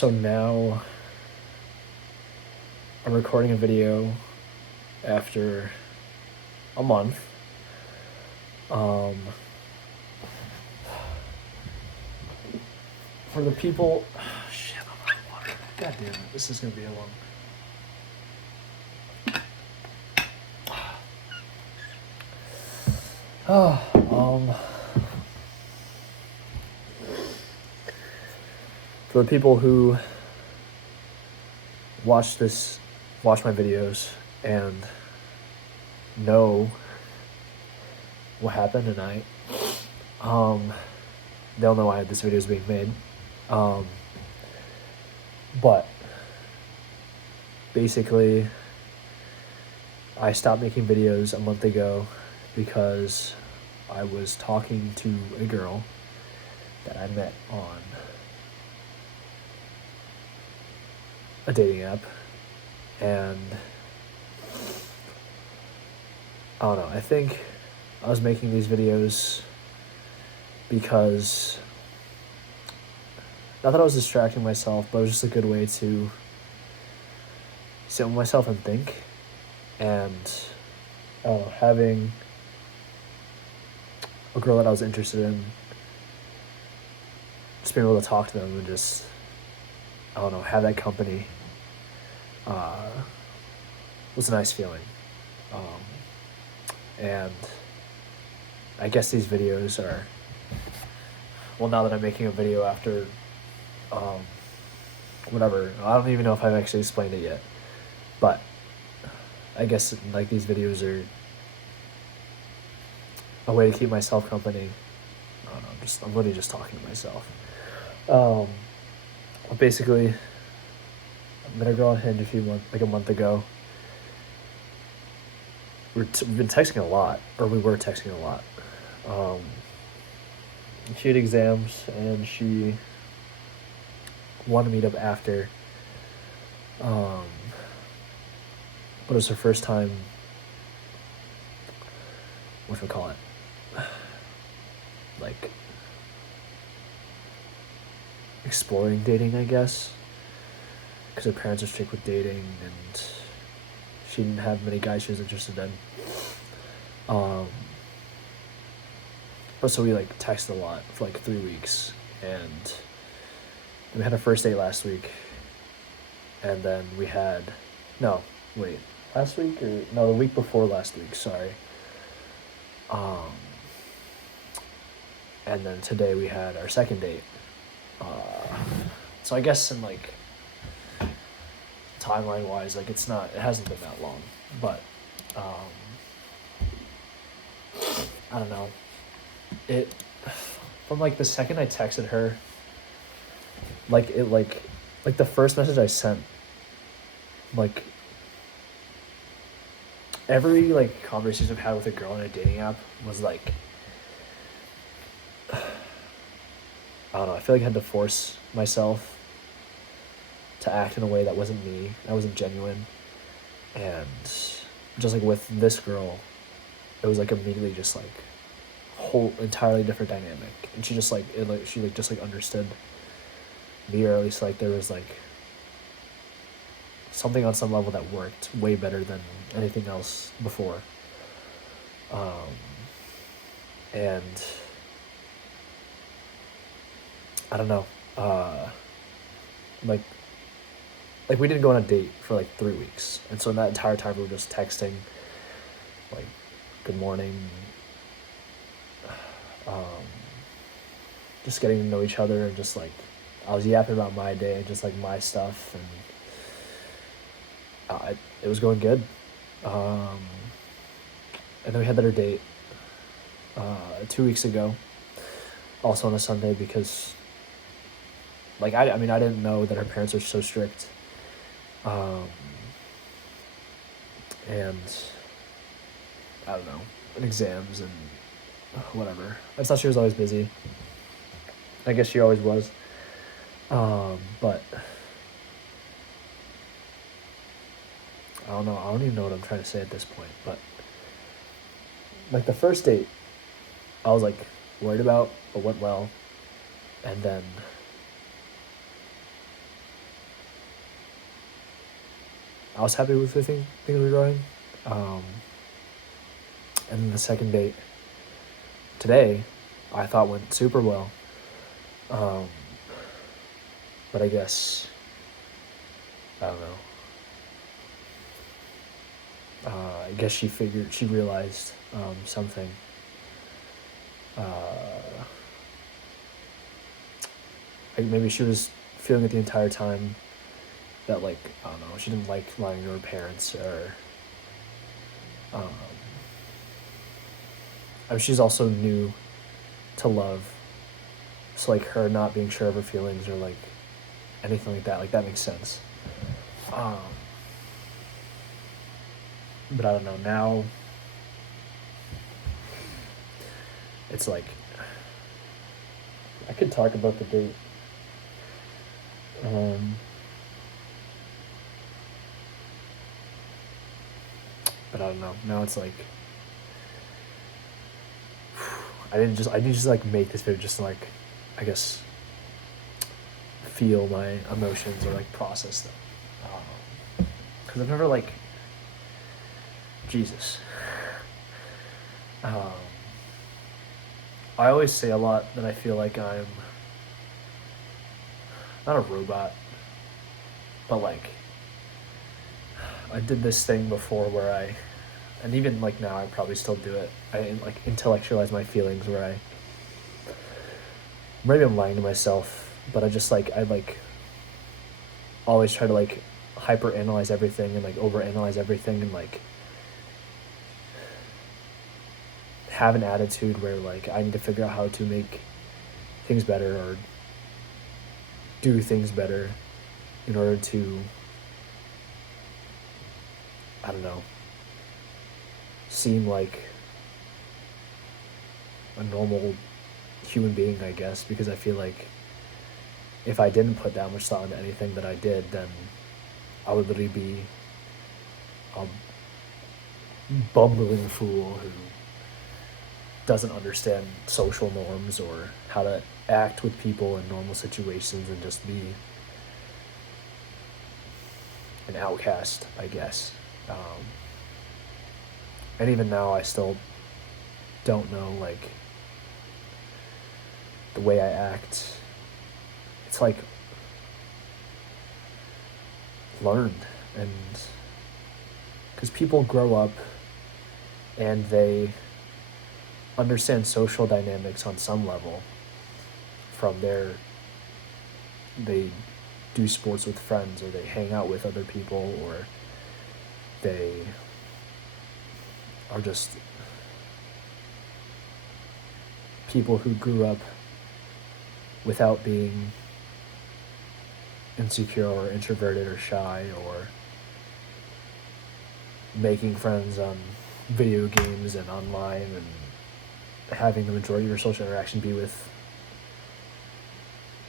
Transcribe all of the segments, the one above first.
So now I'm recording a video after a month. For the people, shit, I'm out of water. God damn it, this is gonna be a long. For the people who watch my videos and know what happened tonight, they'll know why this video is being made. But basically, I stopped making videos a month ago because I was talking to a girl that I met on a dating app, and I don't know, I think I was making these videos because, not that I was distracting myself, but it was just a good way to sit with myself and think, and I don't know, having a girl that I was interested in, just being able to talk to them and just, I don't know, have that company was a nice feeling. And I guess these videos are, well, now that I'm making a video after whatever, I don't even know if I've actually explained it yet, but I guess like these videos are a way to keep myself company. I don't know, I'm literally just talking to myself. Basically, I met a girl on Hinge a month ago. We've been texting a lot, or we were texting a lot. She had exams, and she wanted to meet up after. But it was her first time, like, exploring dating, I guess, because her parents are strict with dating, and she didn't have many guys she was interested in. But so we texted a lot for 3 weeks, and we had our first date last week, and then we had, the week before last week, sorry. And then today we had our second date. So I guess in timeline wise, it hasn't been that long, but I don't know. From the second I texted her, the first message I sent, every conversation I've had with a girl in a dating app was I don't know, I feel like I had to force myself to act in a way that wasn't me, that wasn't genuine. And just with this girl, it was immediately just whole entirely different dynamic. And she just understood me, or at least there was something on some level that worked way better than anything else before. And I don't know, we didn't go on a date for 3 weeks, and so in that entire time we were just texting, good morning, just getting to know each other, and just I was yapping about my day and just my stuff, and it was going good. And then we had that date 2 weeks ago, also on a Sunday, because I didn't know that her parents are so strict. And I don't know, and exams and whatever. I thought she was always busy. I guess she always was. But I don't know. I don't even know what I'm trying to say at this point. But the first date, I was worried about, but went well. And then I was happy with the things were going. Um, and then the second date today, I thought went super well. Um, but I guess, I don't know. I guess she realized something. Uh, like maybe she was feeling it the entire time that, like, I don't know, she didn't like lying to her parents, or um, I mean, she's also new to love, so like her not being sure of her feelings or like anything like that makes sense. Um, but I don't know, now it's like I could talk about the date. Um, but I don't know. Now it's like I didn't just like make this video just to like, I guess, feel my emotions or like process them. Because I've never like, Jesus. Um, I always say a lot that I feel like I'm not a robot, but like I did this thing before where and even like now I probably still do it. I like intellectualize my feelings where maybe I'm lying to myself, but I like always try to like hyper analyze everything and like over analyze everything and like have an attitude where like I need to figure out how to make things better or do things better in order to, I don't know, seem like a normal human being, I guess, because I feel like if I didn't put that much thought into anything that I did, then I would literally be a bumbling fool who doesn't understand social norms or how to act with people in normal situations and just be an outcast, I guess. And even now, I still don't know, like, the way I act. It's like learned, and because people grow up and they understand social dynamics on some level from they do sports with friends, or they hang out with other people, or they are just people who grew up without being insecure or introverted or shy or making friends on video games and online and having the majority of your social interaction be with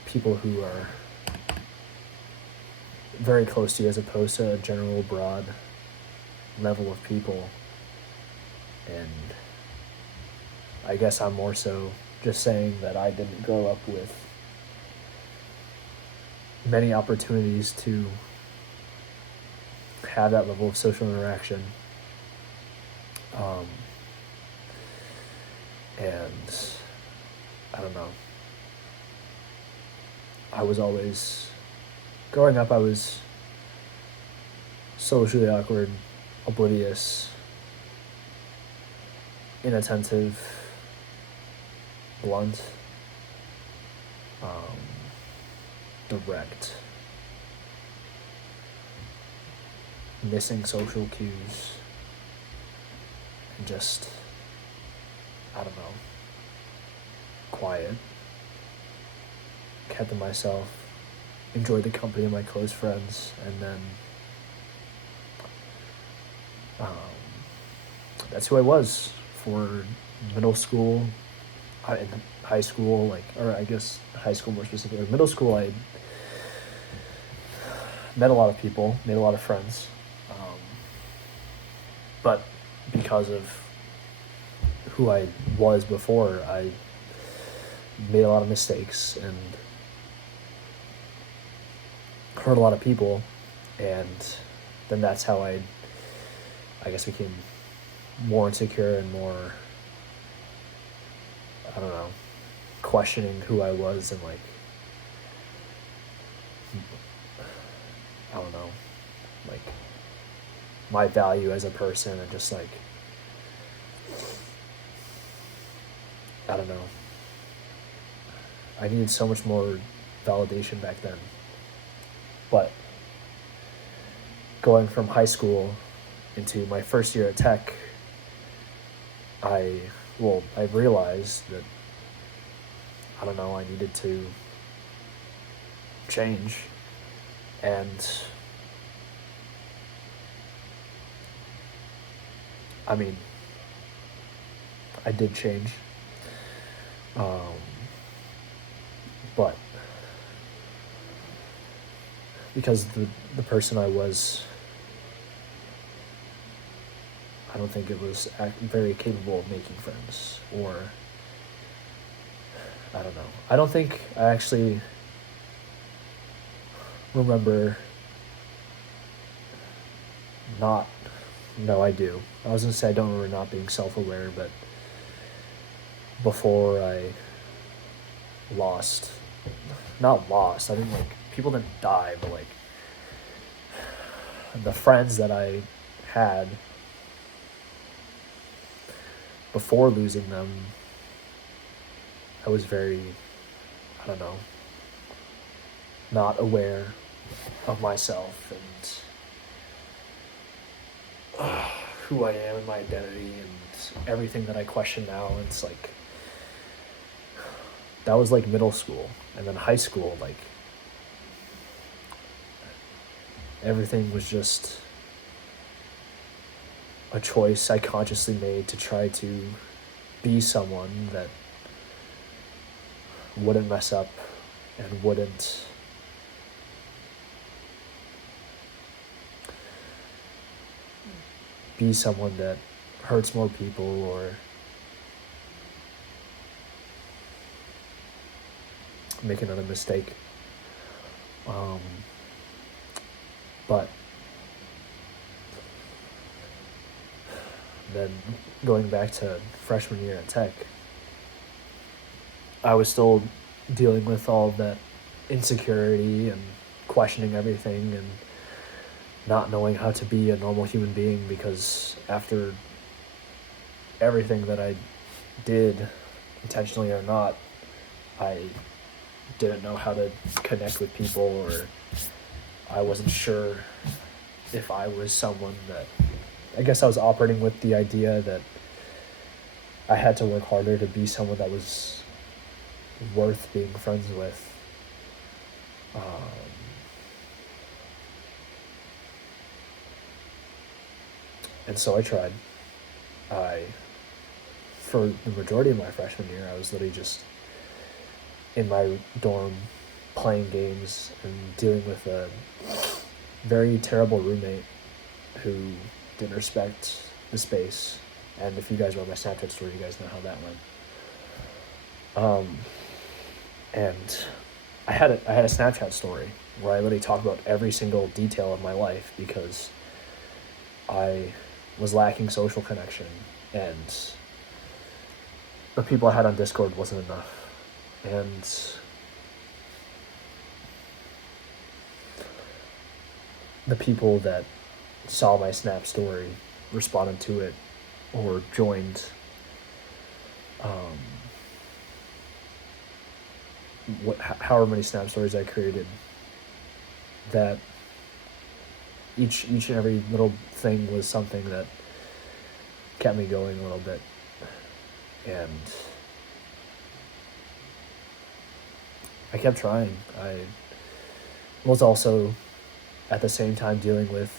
people who are very close to you as opposed to a general broad level of people. And I guess I'm more so just saying that I didn't grow up with many opportunities to have that level of social interaction. And I don't know. Growing up, I was socially awkward, oblivious, inattentive, blunt, direct, missing social cues, and just, I don't know, quiet, kept to myself, enjoyed the company of my close friends, and then that's who I was for middle school, in high school, like, or I guess high school more specifically. Middle school, I met a lot of people, made a lot of friends, but because of who I was before, I made a lot of mistakes and hurt a lot of people, and then that's how I guess, became more insecure and more, I don't know, questioning who I was, and like, I don't know, like, my value as a person, and just like, I don't know. I needed so much more validation back then. But going from high school into my first year at tech, I I realized that, I don't know, I needed to change. And I mean, I did change. Um, but because the person I was, I don't think it was very capable of making friends, or I don't know. I don't think I actually remember not. No, I do. I was gonna say I don't remember not being self-aware, but before I lost, not lost. I didn't, like, people didn't die, but like, the friends that I had before losing them, I was very, I don't know, not aware of myself and who I am and my identity and everything that I question now. And it's like, that was like middle school, and then high school, like, everything was just a choice I consciously made to try to be someone that wouldn't mess up and wouldn't be someone that hurts more people or make another mistake. But then going back to freshman year at tech, I was still dealing with all of that insecurity and questioning everything and not knowing how to be a normal human being, because after everything that I did, intentionally or not, I didn't know how to connect with people, or I wasn't sure if I was someone that, I guess I was operating with the idea that I had to work harder to be someone that was worth being friends with. And so I tried. For the majority of my freshman year, I was literally just in my dorm playing games and dealing with a very terrible roommate who didn't respect the space. And if you guys read my Snapchat story, you guys know how that went. And I had a Snapchat story where I literally talked about every single detail of my life, because I was lacking social connection, and the people I had on Discord wasn't enough. And the people that saw my Snap story responded to it or joined however many Snap stories I created, that each and every little thing was something that kept me going a little bit. And I kept trying. I was also at the same time dealing with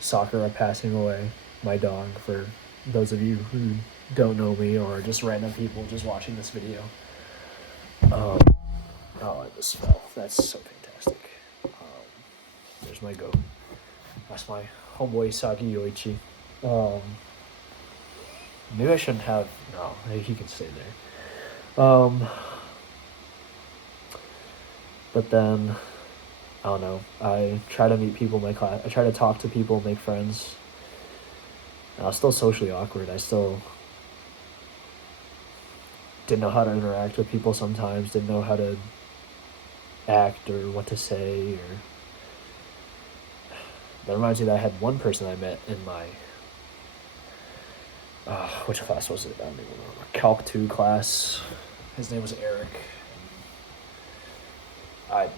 Sakura passing away, my dog, for those of you who don't know me or just random people just watching this video. Oh, I just fell. That's so fantastic. There's my goat. That's my homeboy Sagi Yoichi. Maybe I shouldn't have. No, he can stay there. But then I don't know. I try to meet people in my class. I try to talk to people, make friends. And I was still socially awkward. I still didn't know how to interact with people sometimes, didn't know how to act or what to say. Or that reminds me that I had one person I met in my which class was it? I don't even remember. Calc 2 class. His name was Eric.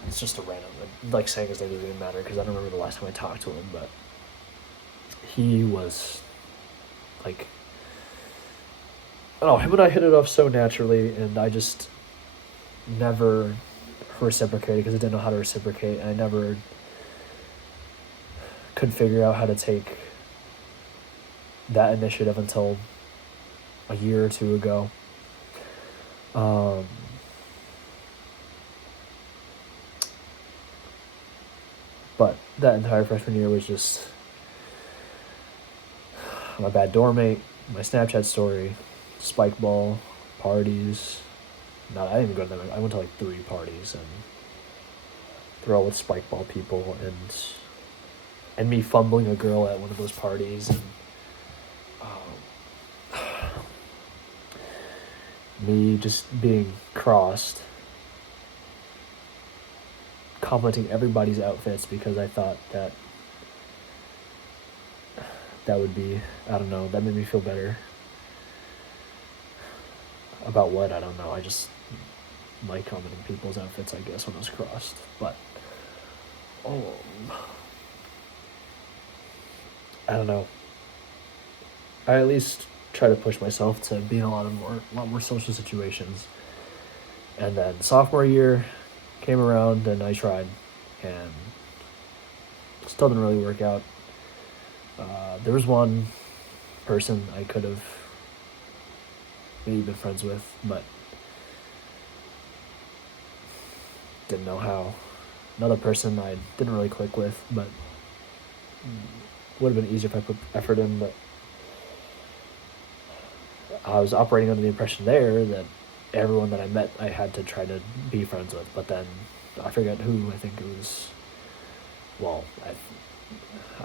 It's just a random, like saying his name doesn't even matter because I don't remember the last time I talked to him, but he was like, I don't know, him and I hit it off so naturally, and I just never reciprocated because I didn't know how to reciprocate, and I never could figure out how to take that initiative until a year or two ago. But that entire freshman year was just my bad doormate, my Snapchat story, spike ball, parties. I didn't even go to them. I went to like 3 parties, and they're all with spike ball people, and me fumbling a girl at one of those parties, and me just being crossed, complimenting everybody's outfits because I thought that would be, I don't know, that made me feel better. About what? I don't know. I just like commenting people's outfits, I guess, when I was crossed. But I don't know. I at least try to push myself to be in a lot more social situations. And then sophomore year came around, and I tried, and still didn't really work out. There was one person I could have maybe been friends with, but didn't know how. Another person I didn't really click with, but would have been easier if I put effort in, but I was operating under the impression there that everyone that I met I had to try to be friends with, but then I forget who. I think it was, well, I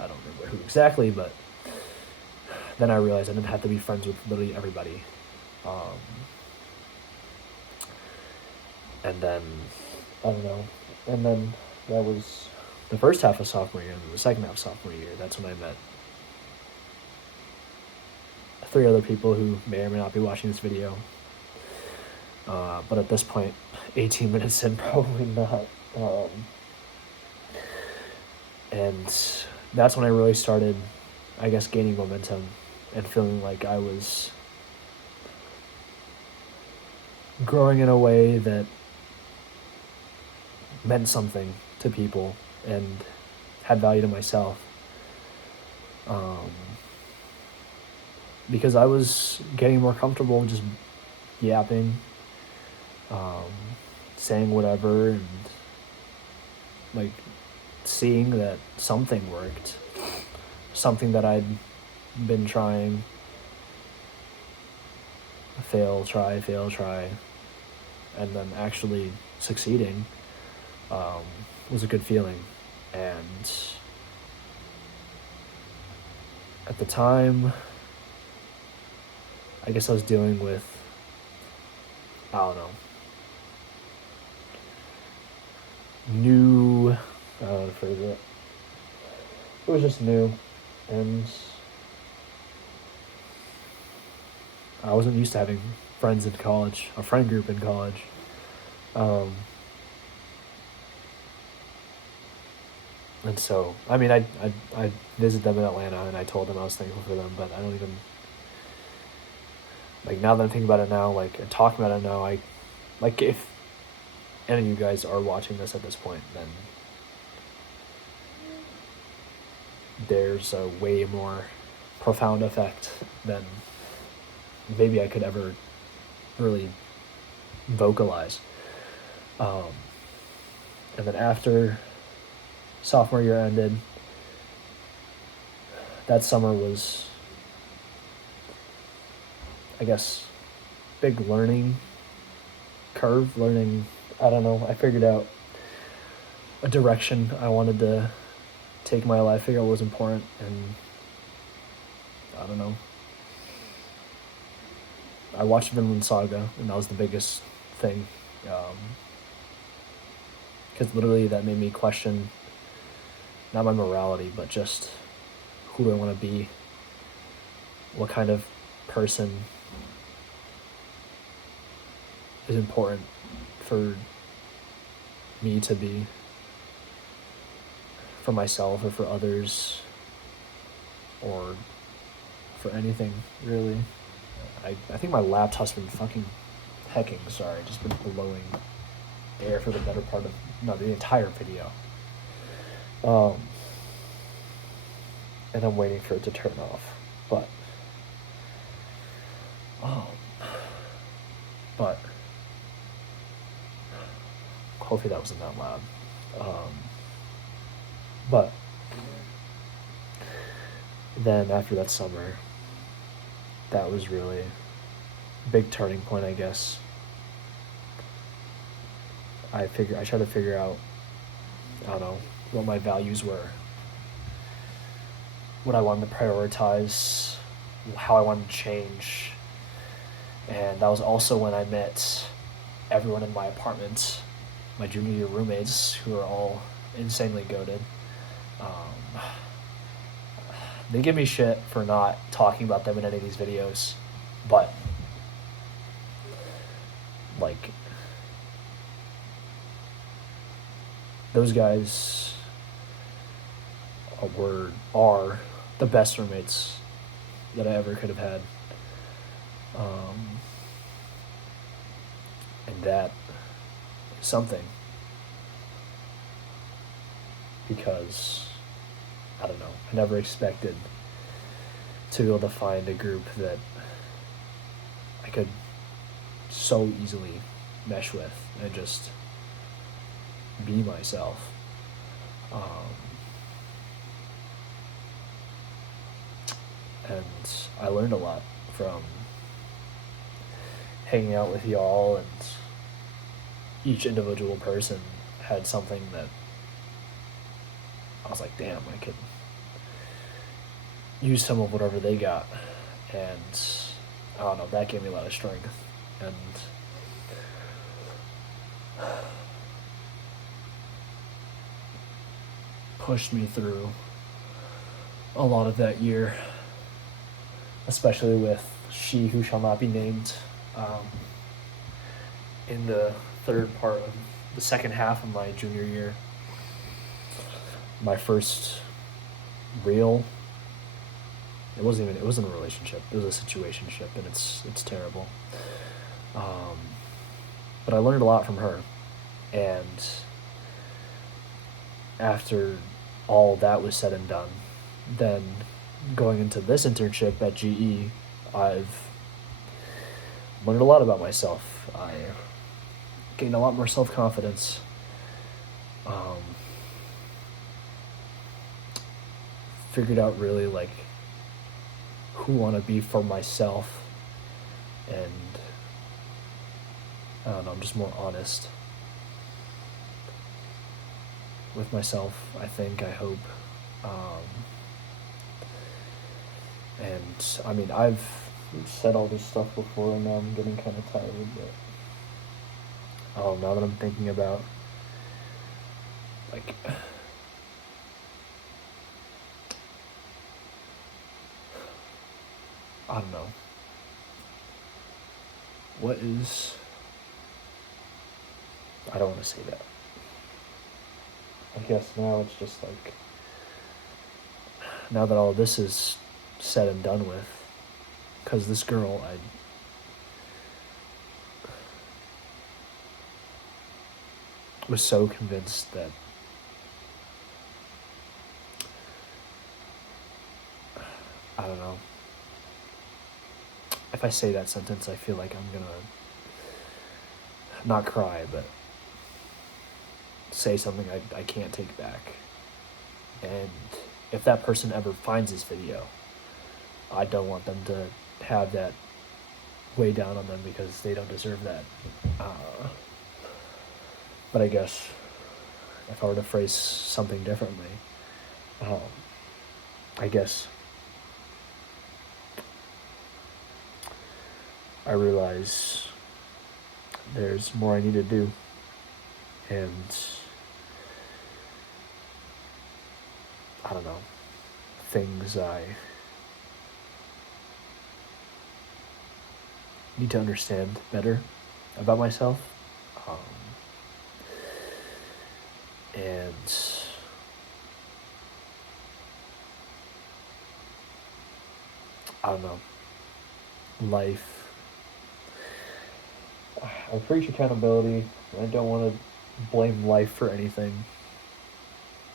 don't remember who exactly, but then I realized I didn't have to be friends with literally everybody. And then, I don't know, and then that was the first half of sophomore year, and then the second half of sophomore year, that's when I met 3 other people who may or may not be watching this video. But at this point, 18 minutes in, probably not. And that's when I really started, I guess, gaining momentum and feeling like I was growing in a way that meant something to people and had value to myself. Because I was getting more comfortable just yapping, saying whatever, and like seeing that something worked, something that I'd been trying, fail, try, and then actually succeeding was a good feeling. And at the time, I guess I was dealing with, I don't know, new, I don't know how to phrase it. It was just new, and I wasn't used to having friends in college, a friend group in college. And so, I mean, I visited them in Atlanta, and I told them I was thankful for them, but I don't even, like, now that I'm thinking about it now, like, and talking about it now, like, if any of you guys are watching this at this point, then there's a way more profound effect than maybe I could ever really vocalize. And then after sophomore year ended, that summer was, I guess, big learning curve, I don't know, I figured out a direction I wanted to take my life, figure out what was important, and I don't know. I watched Vinland Saga, and that was the biggest thing. Because literally that made me question not my morality, but just who do I want to be? What kind of person is important for me to be, for myself or for others, or for anything, really. I think my laptop's been fucking hecking, sorry, just been blowing air for the better part of, no, the entire video. And I'm waiting for it to turn off, but, but, hopefully that wasn't that loud. But then after that summer, that was really a big turning point, I guess. I tried to figure out, I don't know, what my values were, what I wanted to prioritize, how I wanted to change. And that was also when I met everyone in my apartment, my junior year roommates, who are all insanely goated. They give me shit for not talking about them in any of these videos, but like, those guys are the best roommates that I ever could have had. And that is something, because I don't know, I never expected to be able to find a group that I could so easily mesh with and just be myself. And I learned a lot from hanging out with y'all, and each individual person had something that I was like, damn, I could use some of whatever they got. And I don't know, that gave me a lot of strength. And pushed me through a lot of that year, especially with She Who Shall Not Be Named. In the the second half of my junior year, my first real, it wasn't a relationship, it was a situationship, and it's terrible. But I learned a lot from her, and after all that was said and done, then going into this internship at GE, I've learned a lot about myself. I gained a lot more self-confidence. Figured out really like who I want to be for myself, and I don't know, I'm just more honest with myself, I think, I hope. And I mean, I've said all this stuff before, and now I'm getting kind of tired, but now that I'm thinking about, like, I don't know, I don't want to say that. I guess now it's just like, now that all this is said and done with, because this girl, I was so convinced that I don't know, if I say that sentence, I feel like I'm gonna not cry, but say something I can't take back. And if that person ever finds this video, I don't want them to have that weigh down on them, because they don't deserve that. But I guess if I were to phrase something differently, um, I guess I realize there's more I need to do, and I don't know, things I need to understand better about myself. Um, and I don't know, life. I preach accountability. I don't want to blame life for anything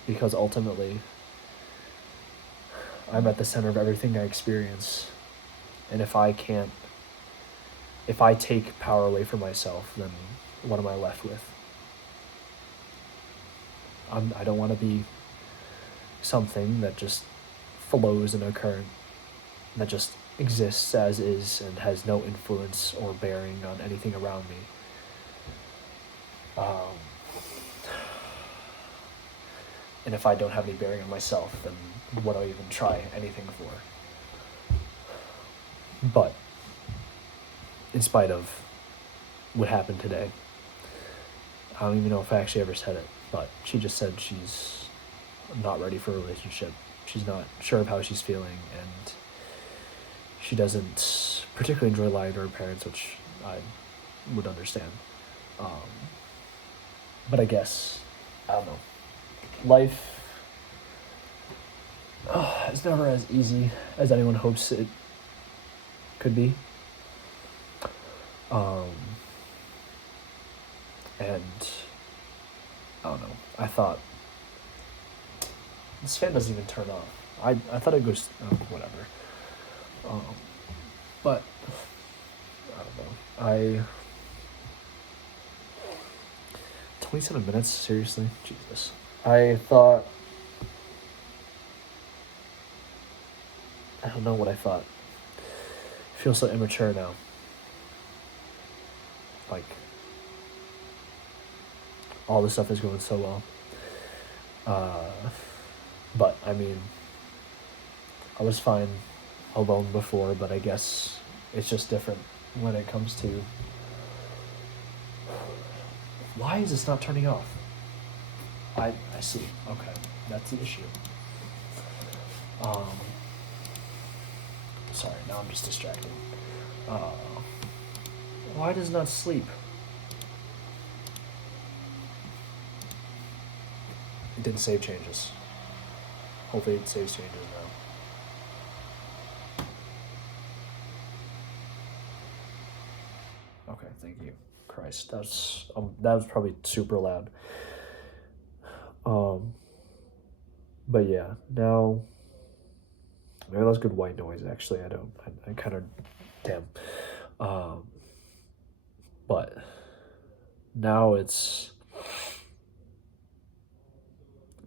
because ultimately I'm at the center of everything I experience. And if I take power away from myself, then what am I left with? I don't want to be something that just flows in a current, that just exists as is and has no influence or bearing on anything around me. And if I don't have any bearing on myself, then what do I even try anything for? But in spite of what happened today, I don't even know if I actually ever said it, but she just said she's not ready for a relationship. She's not sure of how she's feeling, and she doesn't particularly enjoy lying to her parents, which I would understand. Um, but I guess, I don't know. Life is never as easy as anyone hopes it could be. Um, and I don't know. I thought this fan doesn't even turn off. I thought it goes whatever. Um, but I don't know. 27 minutes, seriously, Jesus. I thought. I don't know what I thought. I feel so immature now. Like all this stuff is going so well. But I mean, I was fine alone before, but I guess it's just different when it comes to. Why is this not turning off? I see. Okay, that's the issue. Sorry, now I'm just distracted. Why does it not sleep? It didn't save changes. Hopefully it saves changes now. Okay, thank you. Christ, that was probably super loud. But yeah, now maybe that's good white noise. Actually, I kind of damn. But now it's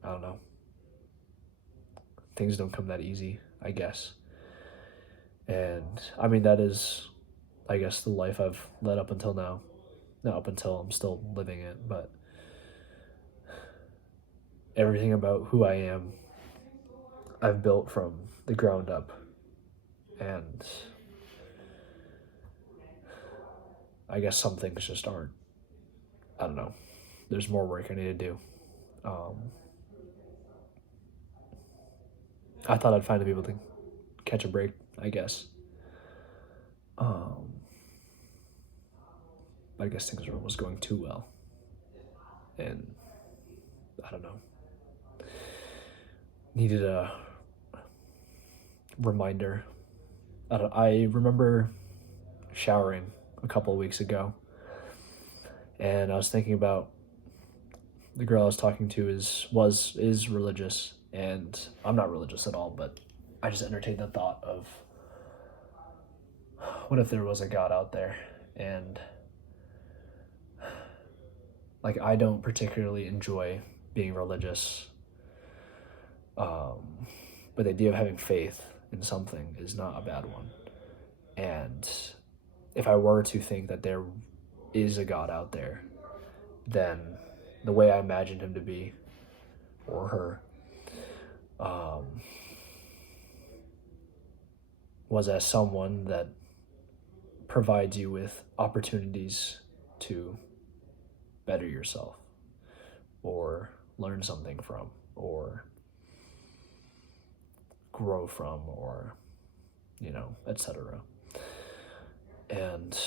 I don't know. Things don't come that easy, I guess. And I mean that is, I guess, the life I've led up until now. Not up until I'm still living it, but everything about who I am, I've built from the ground up. And I guess some things just aren't. I don't know. There's more work I need to do. I thought I'd finally be able to catch a break, I guess. But I guess things was going too well. And I don't know. Needed a reminder. I remember showering a couple of weeks ago, and I was thinking about the girl I was talking to is religious, and I'm not religious at all, but I just entertained the thought of what if there was a God out there, and like I don't particularly enjoy being religious, but the idea of having faith in something is not a bad one. And if I were to think that there is a God out there, then the way I imagined him to be, or her, um, was as someone that provides you with opportunities to better yourself or learn something from or grow from or, etc. And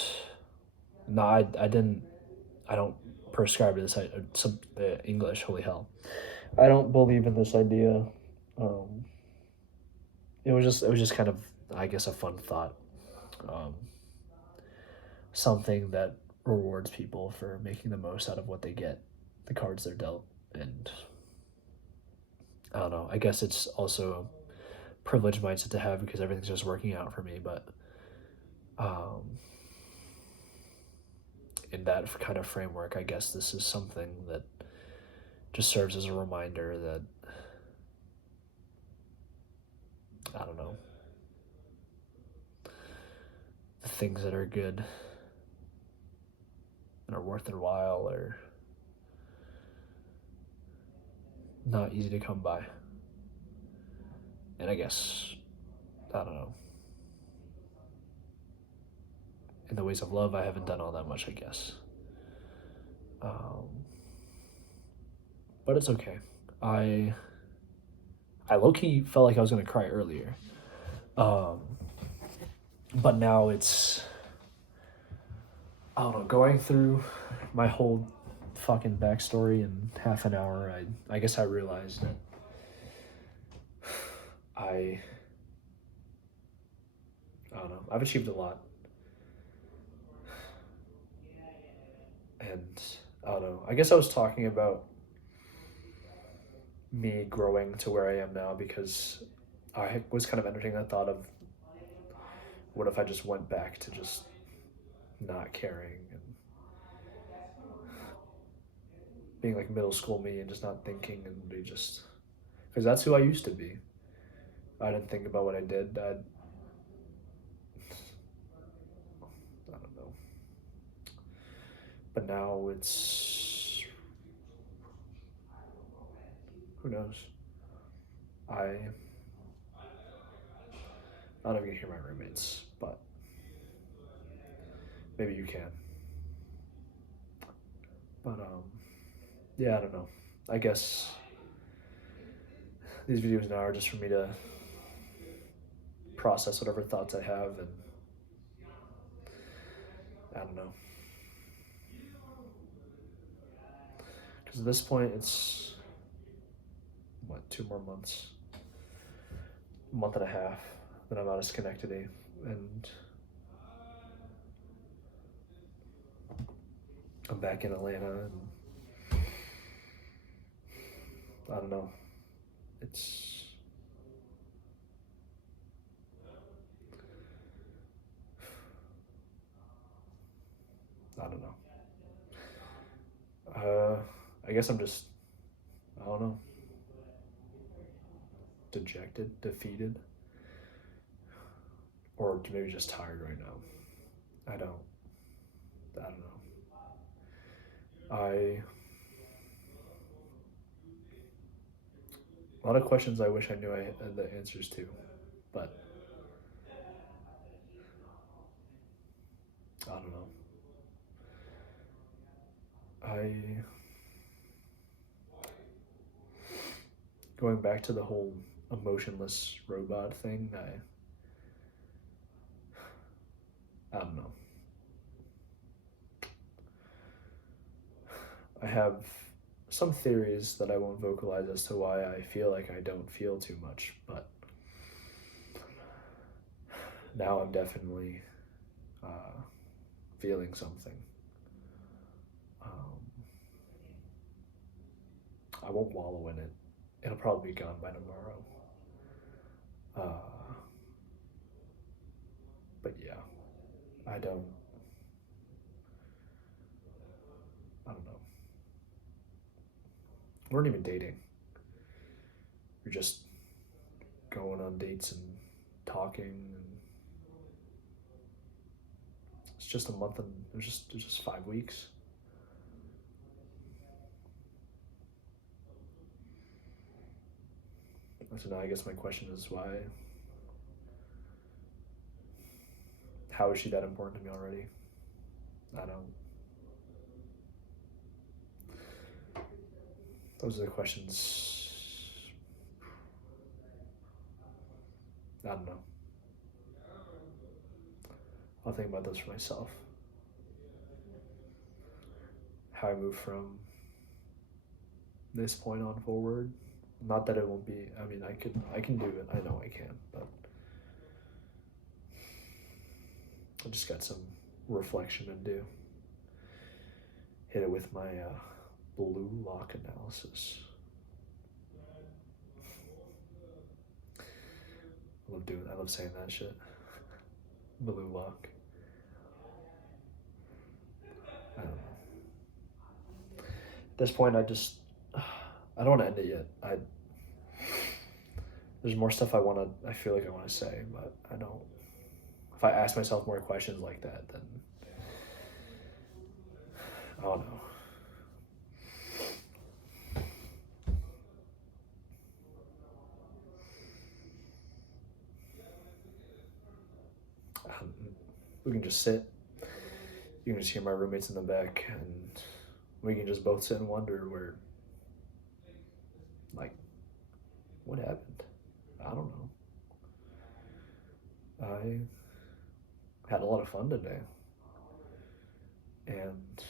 no, I don't prescribe to this some English, holy hell. I don't believe in this idea. Um, it was just kind of, I guess, a fun thought. Um, Something that rewards people for making the most out of what they get, the cards they're dealt. And I don't know, I guess it's also a privileged mindset to have because everything's just working out for me. But um, in that kind of framework, I guess this is something that just serves as a reminder that, I don't know, the things that are good and are worth their while are not easy to come by. And I guess, I don't know, in the ways of love, I haven't done all that much, I guess. Um, but it's okay. I I low key felt like I was gonna cry earlier, um, but now it's, I don't know, going through my whole fucking backstory in half an hour. I guess I realized that I I don't know, I've achieved a lot, and I don't know. I guess I was talking about me growing to where I am now because I was kind of entertaining that thought of what if I just went back to just not caring and being like middle school me and just not thinking and be just, because that's who I used to be. I didn't think about what I did. I don't know. But now it's, who knows? I not even gonna hear my roommates, but maybe you can. But yeah, I don't know. I guess these videos now are just for me to process whatever thoughts I have, and I don't know. Because at this point, it's what, 2 more months, a month and a half that I'm out of Schenectady, and I'm back in Atlanta, and I don't know. It's, I don't know. I guess I'm just, I don't know, dejected, defeated, or maybe just tired right now. I don't, I don't know. A lot of questions I wish I knew I had the answers to, but I don't know. I Going back to the whole emotionless robot thing. I don't know. I have some theories that I won't vocalize as to why I feel like I don't feel too much, but now I'm definitely uh, feeling something. Um, I won't wallow in it. It'll probably be gone by tomorrow. Uh, but yeah, I don't. I don't know. We weren't even dating. We're just going on dates and talking, and it's just a month, and it was just 5 weeks. So now I guess my question is why? How is she that important to me already? I don't. Those are the questions. I don't know. I'll think about those for myself. How I move from this point on forward. Not that it won't be. I mean, I can do it. I know I can, but I just got some reflection to do. Hit it with my blue lock analysis. I love saying that shit. Blue lock. I don't know. At this point, I don't want to end it yet. There's more stuff I feel like I want to say, but I don't. If I ask myself more questions like that, then I don't know. We can just sit. You can just hear my roommates in the back, and we can just both sit and wonder like, what happened? I don't know. I had a lot of fun today, and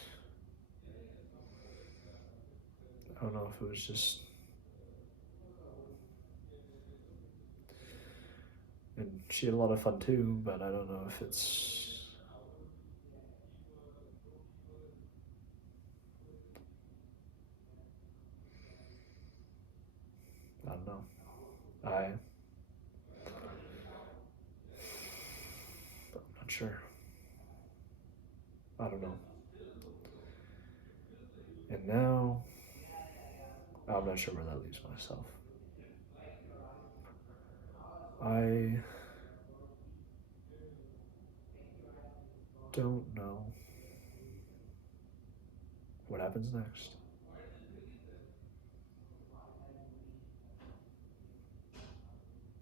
I don't know if it was just. And she had a lot of fun too, but I don't know if it's. I don't know. I'm not sure. I don't know. And now, I'm not sure where that leaves myself. I don't know what happens next.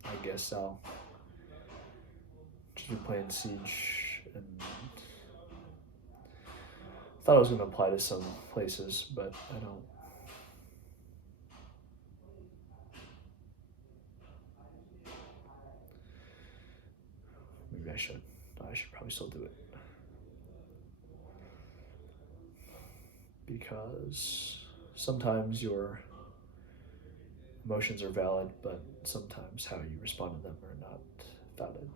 I guess I'll just be playing Siege, and thought I was going to apply to some places, but I don't. Maybe I should. I should probably still do it. Because sometimes your emotions are valid, but sometimes how you respond to them are not valid.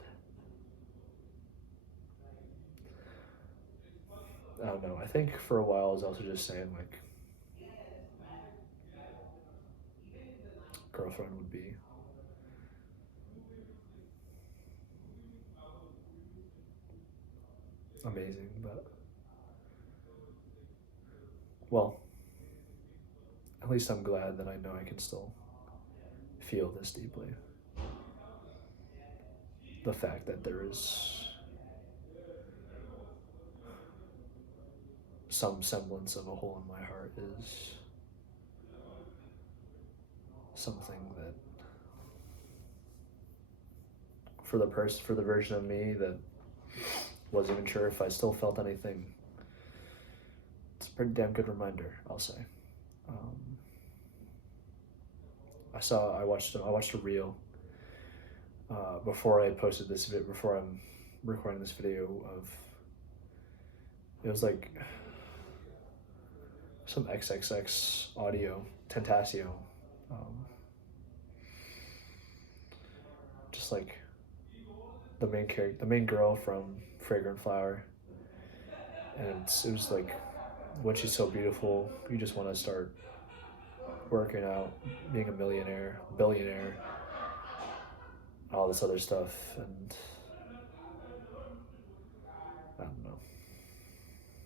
I don't know. I think for a while I was also just saying like girlfriend would be amazing, but well, at least I'm glad that I know I can still feel this deeply. The fact that there is some semblance of a hole in my heart is something that for the version of me that wasn't even sure if I still felt anything, it's a pretty damn good reminder, I'll say. I watched a reel before I posted this video, before I'm recording this video of, it was like some XXX audio, Tentasio, just like the main girl from Fragrant Flower, and it was like, when she's so beautiful, you just want to start working out, being a millionaire, billionaire, all this other stuff, and I don't know,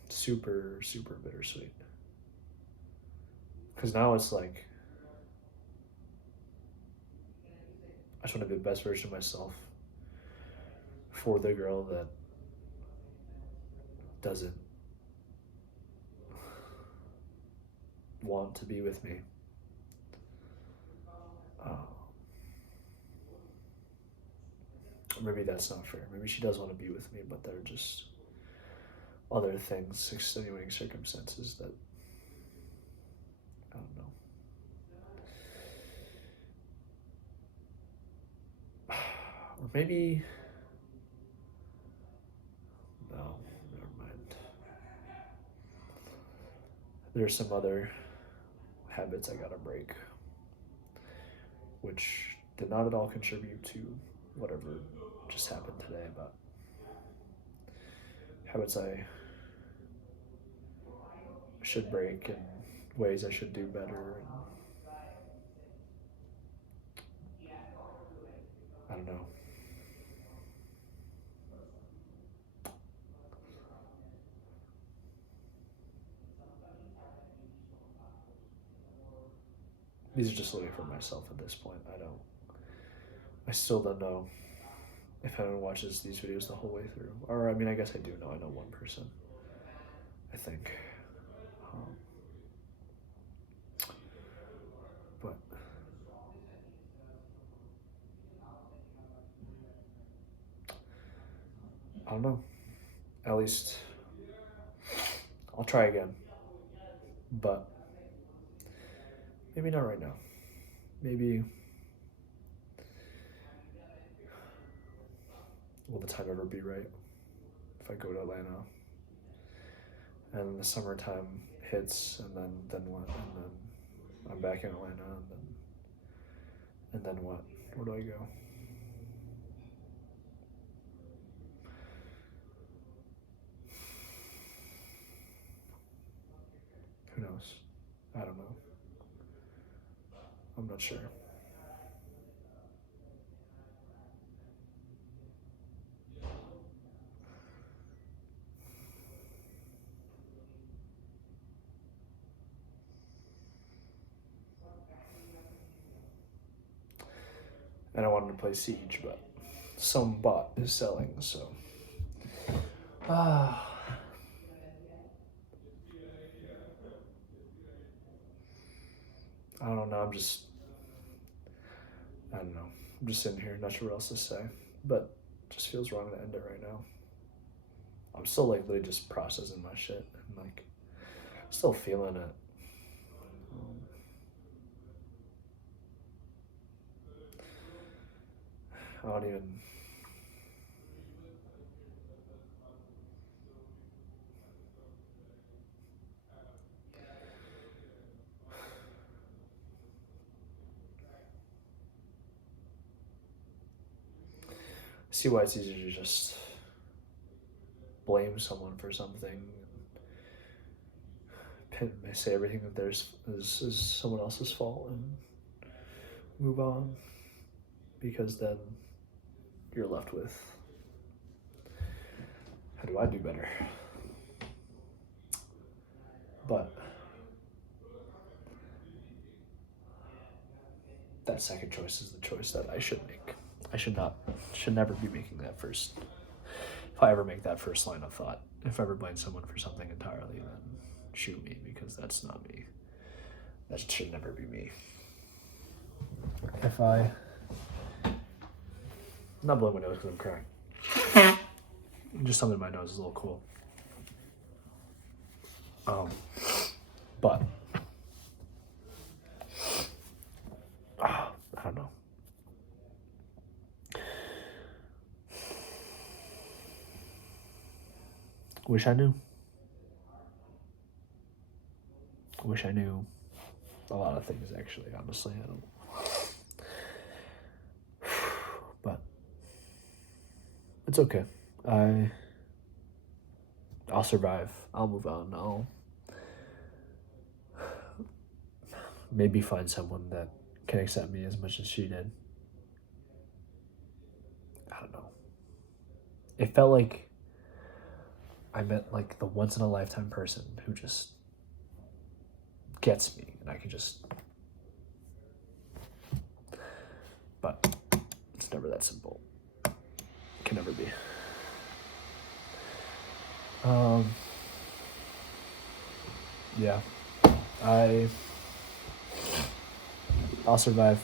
super, super bittersweet. Because now it's like, I just want to be the best version of myself for the girl that doesn't want to be with me. maybe that's not fair. Maybe she does want to be with me, but there are just other things, extenuating circumstances that I don't know. Or maybe no, never mind. There's some other habits I gotta break, which did not at all contribute to whatever just happened today, but habits I should break and ways I should do better. And I don't know. These are just looking for myself at this point. I still don't know if anyone watches these videos the whole way through. Or, I mean, I guess I do know. I know one person, I think. Um, but I don't know. At least I'll try again. But maybe not right now. Maybe, will the time ever be right? If I go to Atlanta and the summertime hits, and then what? And then I'm back in Atlanta, and then what? Where do I go? Who knows? I don't know. I'm not sure. And I wanted to play Siege, but some bot is selling, so. Ah. I don't know. I don't know. I'm just sitting here, not sure what else to say, but it just feels wrong to end it right now. I'm still like literally just processing my shit and like still feeling it. I don't even. See why it's easier to just blame someone for something, and say everything that there's is someone else's fault, and move on, because then you're left with, how do I do better? But that second choice is the choice that I should make. I should never be making that first. If I ever make that first line of thought, if I ever blame someone for something entirely, then shoot me, because that's not me. That should never be me. If I, I'm not blowing my nose because I'm crying. Just something in my nose is a little cool. But I don't know. Wish I knew. Wish I knew a lot of things, actually, honestly. I don't. But it's okay. I'll survive. I'll move on. I'll maybe find someone that can accept me as much as she did. I don't know. It felt like I met like the once in a lifetime person who just gets me, and I can just. But it's never that simple. It can never be. Yeah. I'll survive.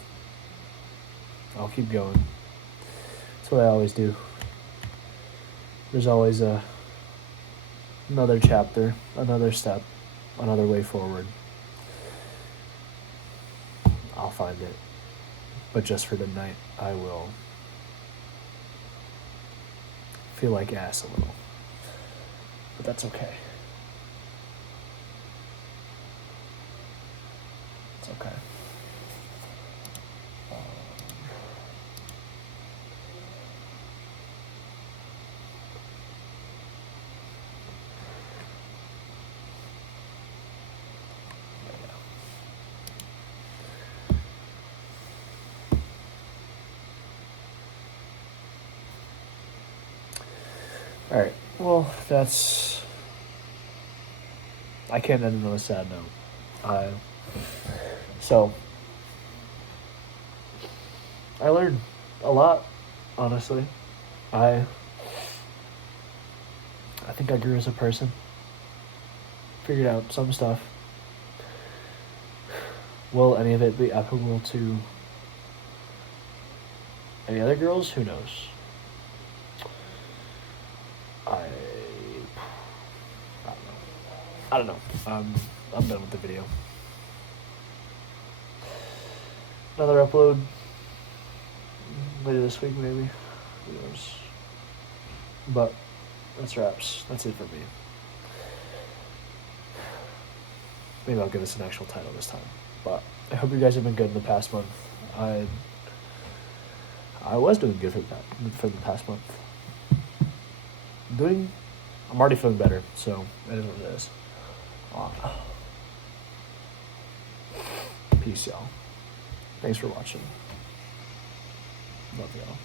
I'll keep going. That's what I always do. There's always another chapter, another step, another way forward. I'll find it. But just for tonight, I will feel like ass a little. But that's okay. It's okay. Alright, well, that's... I can't end on a sad note. So, I learned a lot, honestly. I think I grew as a person. Figured out some stuff. Will any of it be applicable to any other girls? Who knows? I don't know. I'm done with the video. Another upload later this week, maybe. Who knows? But that's wraps. That's it for me. Maybe I'll give this an actual title this time. But I hope you guys have been good in the past month. I was doing good for the past month. I'm already feeling better, so it is what it is. Peace, y'all. Thanks for watching. Love y'all.